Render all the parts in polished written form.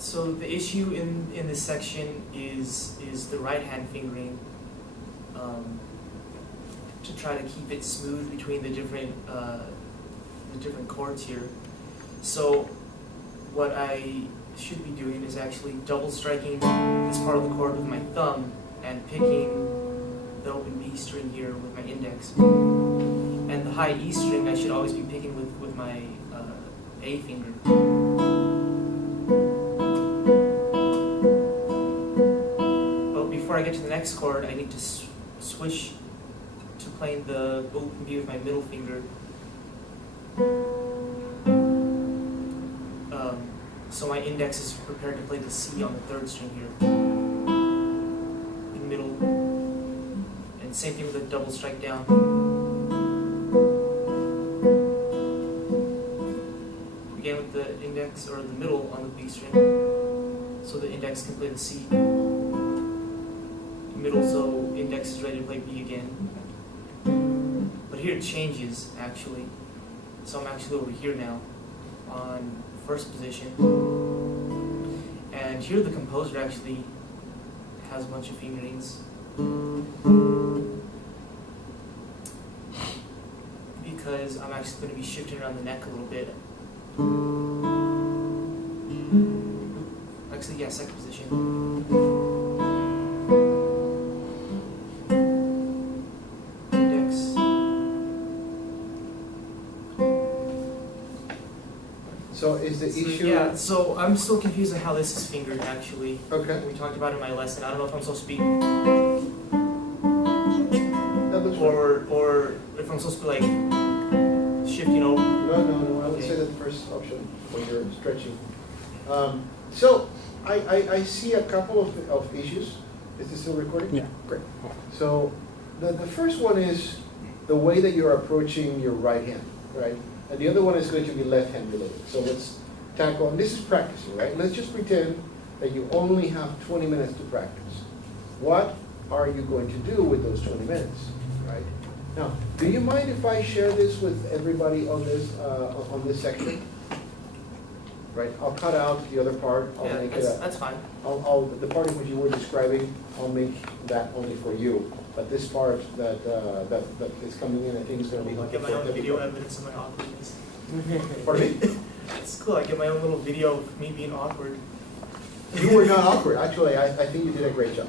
So the issue in this section is the right hand fingering. To try to keep it smooth between the different chords here. So what I should be doing is actually double striking this part of the chord with my thumb and picking the open B string here with my index. And the high E string I should always be picking with my A finger. But before I get to the next chord, I need to switch to playing the open B with my middle finger. So my index is prepared to play the C on the third string here. In middle. And same thing with the double strike down. Again with the index or the middle on the B string. So the index can play the C. Middle, so index is ready to play B again. But here it changes actually. So I'm actually over here now on first position. And here the composer actually has a bunch of fingerings. Because I'm actually going to be shifting around the neck a little bit. Actually, yeah, second position. So is the issue... Yeah, so I'm still confused on how this is fingered, actually. Okay. We talked about it in my lesson. I don't know if I'm supposed to be... Or if I'm supposed to be, like, shifting over. No. I would say that the first option when you're stretching. So I see a couple of issues. Is this still recording? Yeah. Great. So the first one is the way that you're approaching your right hand, right? And the other one is going to be left hand related. So let's tackle, and this is practicing, right? Let's just pretend that you only have 20 minutes to practice. What are you going to do with those 20 minutes, right? Now, do you mind if I share this with everybody on this section? Right, I'll cut out the other part. I'll make that's fine. The part in which you were describing, I'll make that only for you. But this part that is coming in, I think is going to be I'll get my own video evidence of my awkwardness. Pardon me? It's cool. I get my own little video of me being awkward. You were not awkward. Actually, I think you did a great job.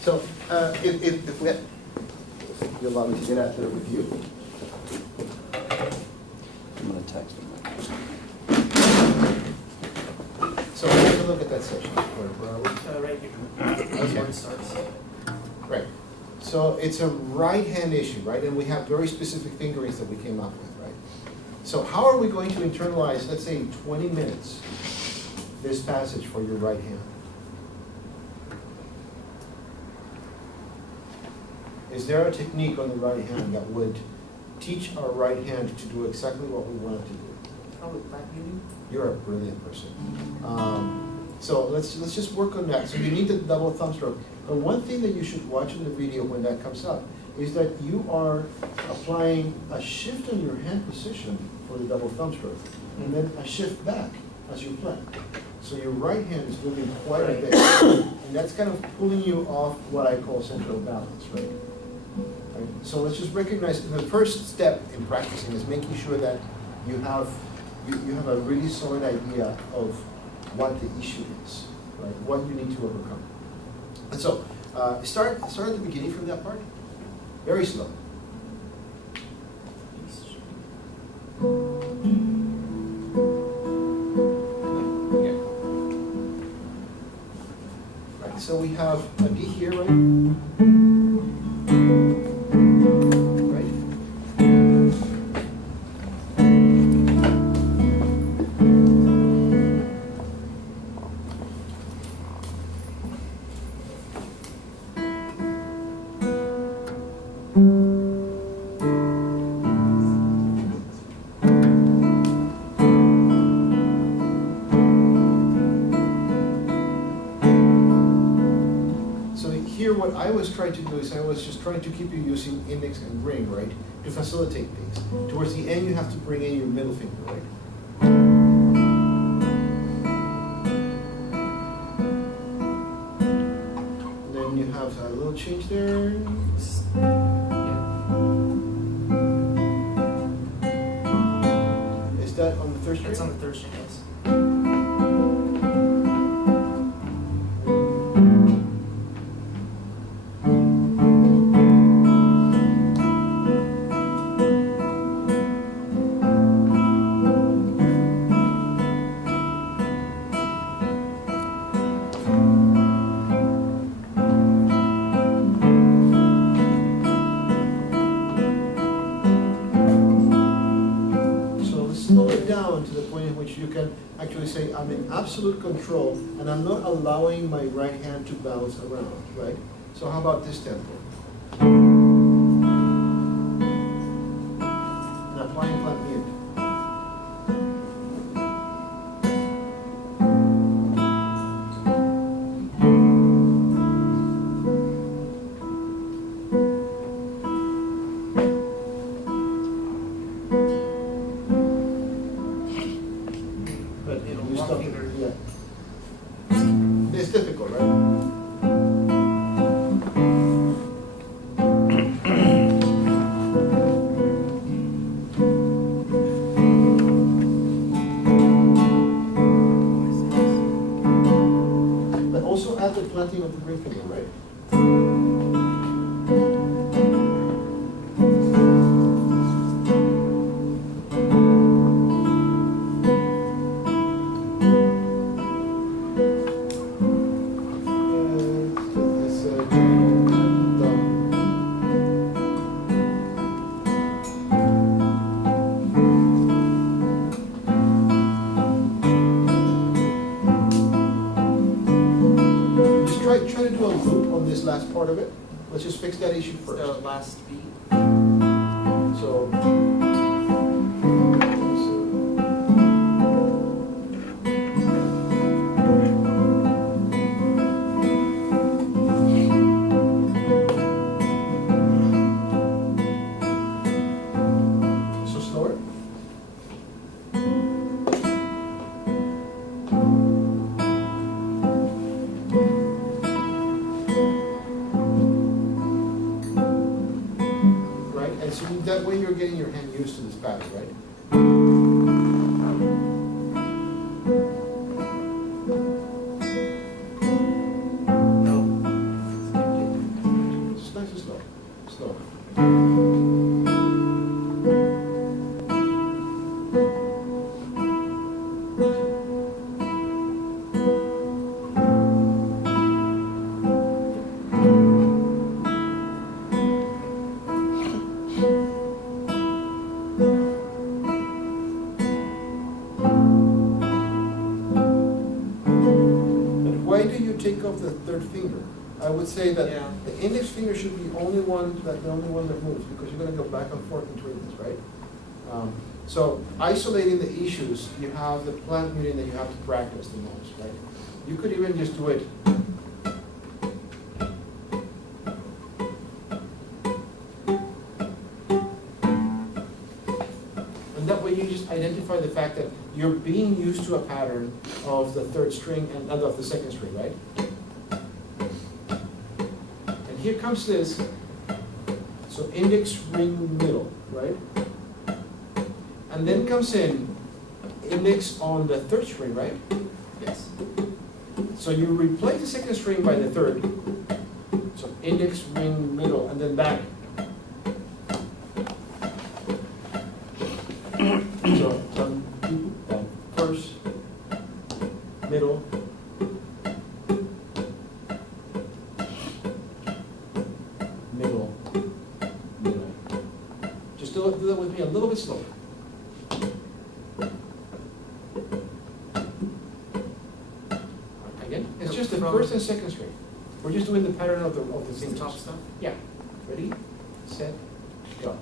So, if we have, you allow me to get out there with you. I'm going to text him. So take a look at that section. Where are we? Right here. That's where it starts. Right. So it's a right hand issue, right? And we have very specific fingerings that we came up with, right? So how are we going to internalize, let's say in 20 minutes, this passage for your right hand? Is there a technique on the right hand that would teach our right hand to do exactly what we want it to do? Probably flat muting. You're a brilliant person. So let's just work on that. So you need the double thumb stroke. But one thing that you should watch in the video when that comes up is that you are applying a shift on your hand position for the double thumb stroke, and then a shift back as you play. So your right hand is moving quite a bit, and that's kind of pulling you off what I call central balance, right? So let's just recognize the first step in practicing is making sure that you have a really solid idea of what the issue is, right? What you need to overcome. And so start at the beginning from that part, very slow. Yeah. Right. So we have a D here, right? What I was trying to do is I was just trying to keep you using index and ring, right, to facilitate things. Towards the end, you have to bring in your middle finger, right? change there. Yeah, Is that on the third string? it's on the third string, yes. So let's slow it down to the point in which you can actually say, I'm in absolute control and I'm not allowing my right hand to bounce around, right? So how about this tempo? And applying flat mute. But it'll You walk stop finger. it, yeah. It's difficult, right? But also add the planting of the ring finger, right? This just try to do a loop on this last part of it. Let's just fix that issue The first. last beat. So. So slower. Right, and so that way you're getting your hand used to this pattern, right? No. Just nice and slow, slow. But why do you take off the third finger? I would say that Yeah. the index finger should be the only one that moves, because you're gonna go back and forth between this, right? So isolating the issues, you have the plant muting that you have to practice the most, right? You could even just do it. And that way you just identify the fact that you're being used to a pattern of the third string and of the second string, right? And here comes this, so index, ring, middle, right? And then comes in index on the third string, right? Yes. So you replace the second string by the third. So index, ring, middle, and then back. So first, middle, middle, middle. Just do that with me a little bit slower. Again, it's just the first and second string. We're just doing the pattern of the The singers. top stuff. Yeah. Ready, set, go.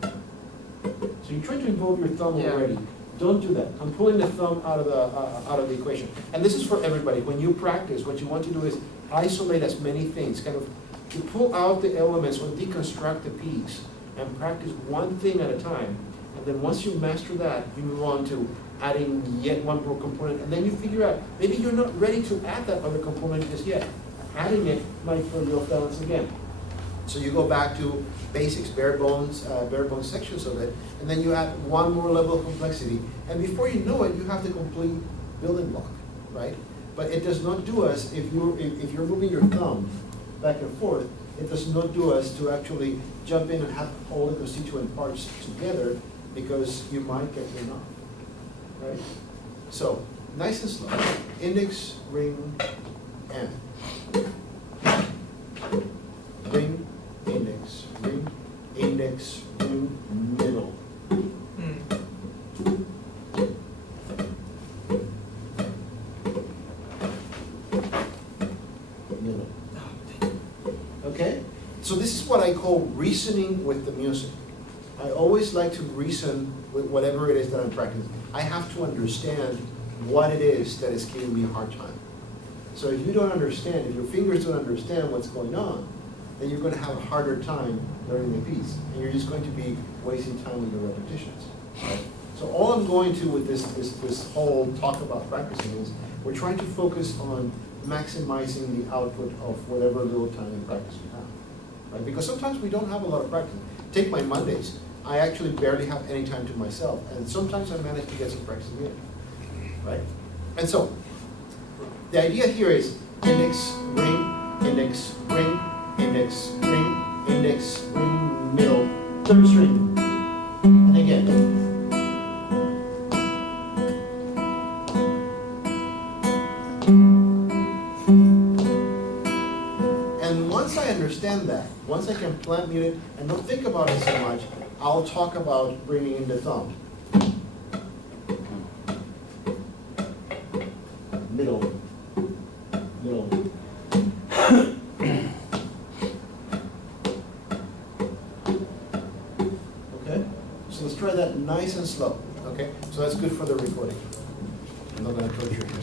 So you're trying to involve your thumb Yeah. already. Don't do that. I'm pulling the thumb out of the equation. And this is for everybody. When you practice, what you want to do is isolate as many things, kind of to pull out the elements or deconstruct the piece and practice one thing at a time. And then once you master that, you move on to adding yet one more component, and then you figure out, maybe you're not ready to add that other component just yet. Adding it might throw you off balance again. So you go back to basics, bare bones sections of it, and then you add one more level of complexity, and before you know it, you have the complete building block, right? But it does not do us, if you're moving your thumb back and forth, it does not do us to actually jump in and have all the constituent parts together, because you might get your knot, right? So, nice and slow. Index, ring, and. Ring, index, ring, middle. Middle. Okay? So this is what I call reasoning with the music. I always like to reason with whatever it is that I'm practicing. I have to understand what it is that is giving me a hard time. So if you don't understand, if your fingers don't understand what's going on, then you're going to have a harder time learning the piece. And you're just going to be wasting time with your repetitions. Right? So all I'm going to with this whole talk about practicing is we're trying to focus on maximizing the output of whatever little time and practice we have. Right? Because sometimes we don't have a lot of practice. Take my Mondays. I actually barely have any time to myself. And sometimes I manage to get some practicing in. Right? And so, the idea here is index, ring, index, ring, index, ring, index, ring, middle, third string. And again. And once I understand that, once I can plant mute it and don't think about it so much, I'll talk about bringing in the thumb. Middle. Okay, so let's try that nice and slow. Okay, so that's good for the recording. I'm not going to torture you so